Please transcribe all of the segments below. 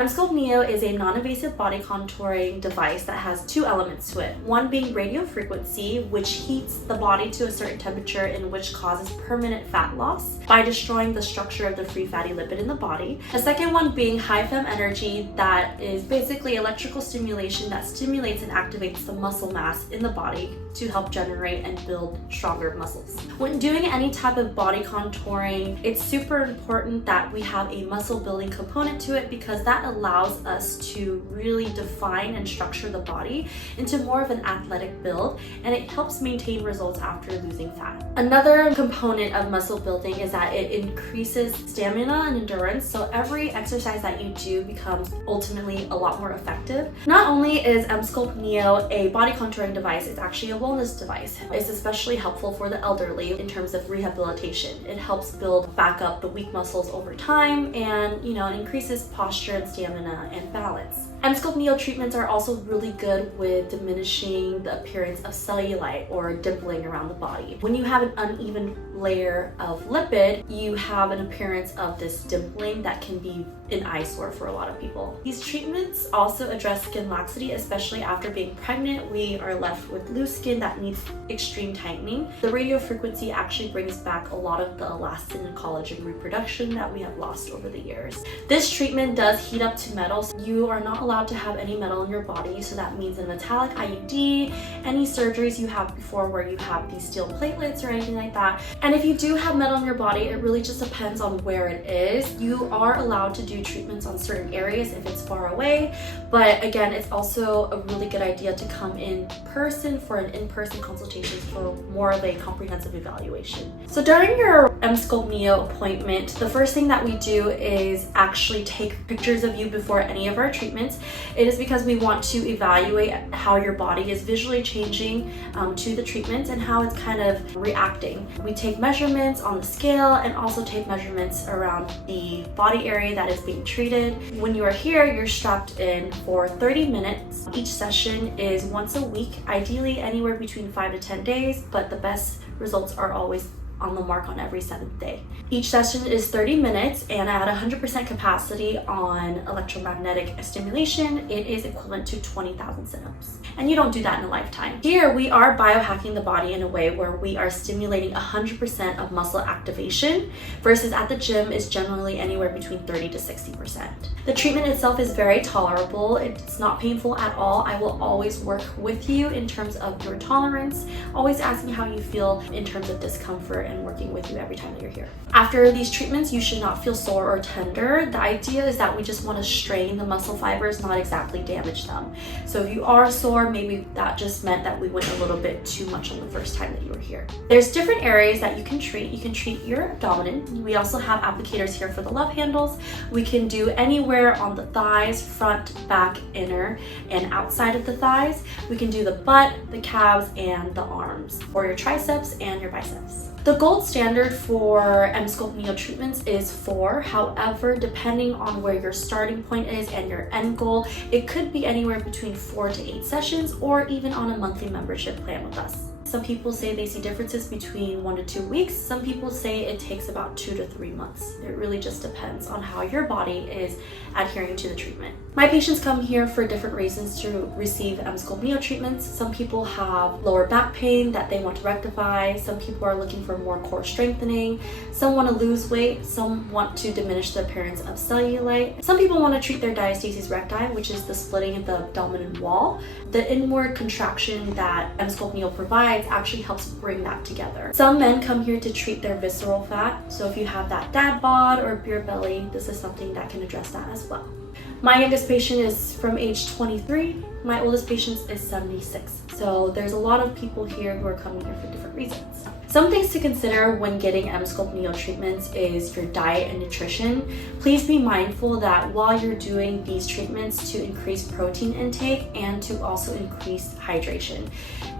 Emsculpt Neo is a non-invasive body contouring device that has two elements to it. One being radio frequency, which heats the body to a certain temperature in which causes permanent fat loss by destroying the structure of the free fatty lipid in the body. The second one being high fem energy, that is basically electrical stimulation that stimulates and activates the muscle mass in the body to help generate and build stronger muscles. When doing any type of body contouring, it's super important that we have a muscle building component to it, because that allows us to really define and structure the body into more of an athletic build, and it helps maintain results after losing fat. Another component of muscle building is that it increases stamina and endurance, so every exercise that you do becomes ultimately a lot more effective. Not only is Emsculpt Neo a body contouring device, it's actually a wellness device. It's especially helpful for the elderly in terms of rehabilitation. It helps build back up the weak muscles over time, and it increases posture and stamina and balance. Emsculpt Neo treatments are also really good with diminishing the appearance of cellulite or dimpling around the body. When you have an uneven layer of lipid, you have an appearance of this dimpling that can be an eyesore for a lot of people. These treatments also address skin laxity, especially after being pregnant. We are left with loose skin that needs extreme tightening. The radio frequency actually brings back a lot of the elastin and collagen reproduction that we have lost over the years. This treatment does heat up to metal. So you are not allowed to have any metal in your body, so that means a metallic IUD, any surgeries you have before where you have these steel platelets or anything like that. And if you do have metal in your body, it really just depends on where it is. You are allowed to do treatments on certain areas if it's far away, but again, it's also a really good idea to come in person for an in-person consultation for more of a comprehensive evaluation. So during your Emsculpt Neo appointment, the first thing that we do is actually take pictures of you before any of our treatments. It is because we want to evaluate how your body is visually changing to the treatments and how it's kind of reacting. We take measurements on the scale and also take measurements around the body area that is being treated. When you are here, you're strapped in for 30 minutes. Each session is once a week, ideally anywhere between 5 to 10 days, but the best results are always on the mark on every 7th day. Each session is 30 minutes, and at 100% capacity on electromagnetic stimulation, it is equivalent to 20,000 sit-ups. And you don't do that in a lifetime. Here, we are biohacking the body in a way where we are stimulating 100% of muscle activation, versus at the gym is generally anywhere between 30 to 60%. The treatment itself is very tolerable. It's not painful at all. I will always work with you in terms of your tolerance, always asking how you feel in terms of discomfort, and working with you every time that you're here. After these treatments, you should not feel sore or tender. The idea is that we just want to strain the muscle fibers, not exactly damage them. So if you are sore, maybe that just meant that we went a little bit too much on the first time that you were here. There's different areas that you can treat. You can treat your abdomen. We also have applicators here for the love handles. We can do anywhere on the thighs, front, back, inner, and outside of the thighs. We can do the butt, the calves, and the arms, or your triceps and your biceps. The gold standard for Emsculpt Neo treatments is 4. However, depending on where your starting point is and your end goal, it could be anywhere between 4 to 8 sessions, or even on a monthly membership plan with us. Some people say they see differences between 1 to 2 weeks. Some people say it takes about 2 to 3 months. It really just depends on how your body is adhering to the treatment. My patients come here for different reasons to receive Emsculpt Neo treatments. Some people have lower back pain that they want to rectify. Some people are looking for more core strengthening. Some want to lose weight. Some want to diminish the appearance of cellulite. Some people want to treat their diastasis recti, which is the splitting of the abdominal wall. The inward contraction that Emsculpt Neo provides actually helps bring that together. Some men come here to treat their visceral fat. So if you have that dad bod or beer belly, this is something that can address that as well. My youngest patient is from age 23. My oldest patient is 76. So there's a lot of people here who are coming here for different reasons. Some things to consider when getting Emsculpt Neo treatments is your diet and nutrition. Please be mindful that while you're doing these treatments, to increase protein intake and to also increase hydration.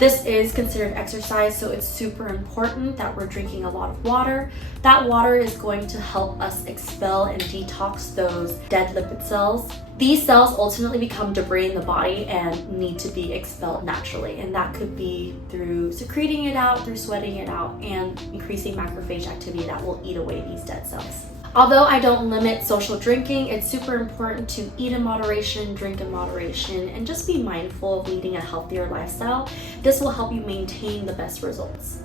This is considered exercise, so it's super important that we're drinking a lot of water. That water is going to help us expel and detox those dead lipid cells. These cells ultimately become debris in the body and need to be expelled naturally, and that could be through secreting it out, through sweating it out, and increasing macrophage activity that will eat away these dead cells. Although I don't limit social drinking, it's super important to eat in moderation, drink in moderation, and just be mindful of leading a healthier lifestyle. This will help you maintain the best results.